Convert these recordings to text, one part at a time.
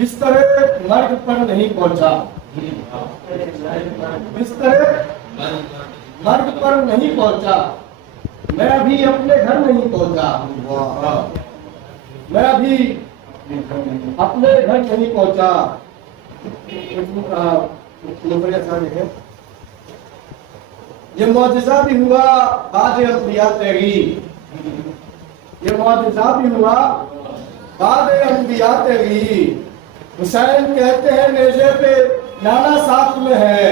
इस तरह मर्ग पर नहीं पहुंचा, इस तरह मर्ग पर नहीं पहुंचा, मैं अभी अपने घर नहीं पहुंचा, मैं अभी अपने घर नहीं पहुंचा। ये मौजज़ा भी हुआ बाद अंबिया तेरी, ये मौजज़ा भी हुआ बाद अंबिया तेरी। हुसैन कहते हैं नेज़े पे नाना साथ में है।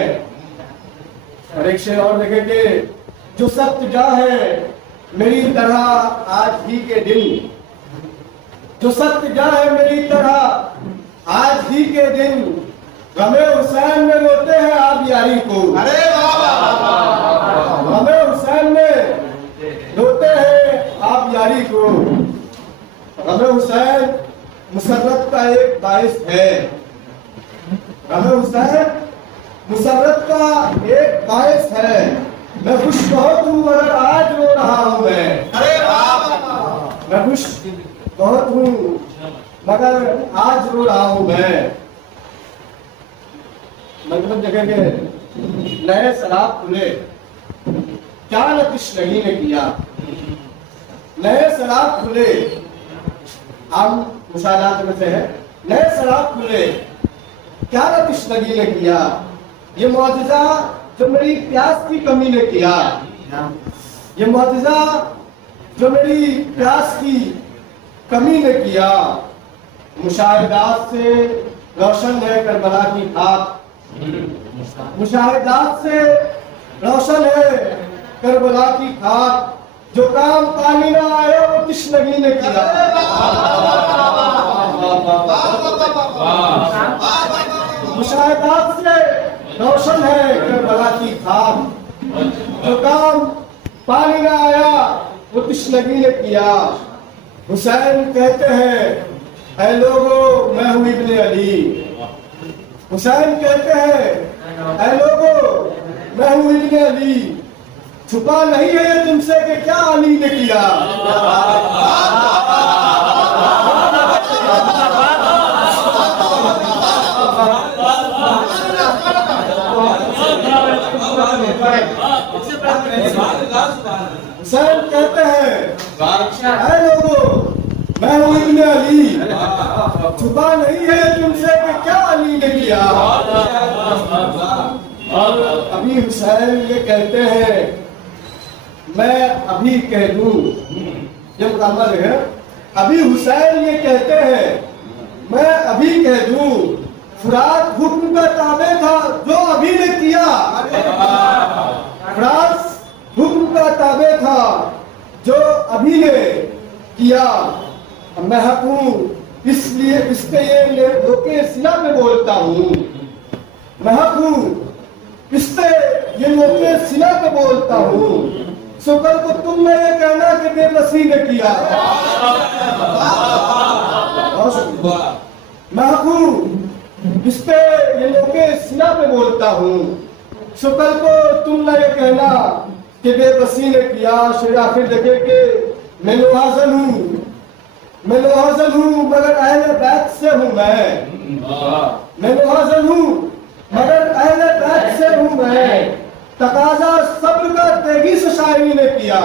और एक शेर और देखेंगे, जो सख्त जा है मेरी तरह आज ही के दिन, जो सख्त जा है मेरी तरह आज ही के दिन, गमे हुसैन में रोते हैं आप यारी को। अरे गमे हुसैन में रोते हैं आप यारी को। गमे हुसैन मुसर्रत का एक बाइस है, गमे हुसैन मुसर्रत का एक बाइस है। मैं खुश बहुत हूँ मगर आज रो रहा हूँ मैं। अरे मैं खुश बहुत हूँ मगर आज रो रहा हूँ मैं। मतलब जगह के नए शराब खुले, क्या न कृष्णगी ने किया। नए शराब खुले, आम मुशाहदात में से है, नए शराब खुले, क्या न कृष्णगी ने किया। ये मौजज़ा जो मेरी प्यास की कमी ने किया, ये मौजज़ा जो मेरी प्यास की कमी ने किया। मुशाहिदात से रोशन है करबला की खाक, मुशाहिदात से रोशन है करबला की खाक। जो काम पानी ना आया वो कृष्णगी ने किया। मुशाहिदात से रोशन है करबला की खाक, जो काम पानी ना आया वो कृष्णगी ने किया। हुसैन कहते हैं ऐ लोगो मैं हूँ इब्ने अली। हुसैन कहते हैं ऐ लोगो मैं हूँ इब्ने अली। छुपा नहीं है ये तुमसे कि क्या अली ने किया। हुसैन कहते हैं ऐ लोगो मैं हूँ इब्ने अली। छुपा नहीं है तुमसे कि क्या अली ने किया। और अभी हुसैन ये कहते हैं मैं अभी कह दूं, ये मुकाबला है। अभी हुसैन ये कहते हैं मैं अभी कह दूं, फुरात हुक्म का ताबे था जो अभी ने किया। फुरात हुक्म का ताबे था जो अभी ने किया। मैं हक हूँ इसलिए इसके ये लोके सिला में बोलता हूँ। मैं हक हूँ इससे ये लोके सिला में बोलता हूँ। सो कल को तुमने ये कहना कि बेबसी ने किया। मैं हक हूँ इससे ये लोके सिला में बोलता हूँ। सो कल को तुमने ये कहना कि बेबसी ने किया। शेर आखिर देखे कि मैं लोहाजन हूँ, मैं लोहाजन हूँ मगर अहले बैत से हूँ मैं लोहाजन हूँ मगर अहले बैत से हूँ मैं। तकाजा सब्र का तेगी से शायरी ने किया।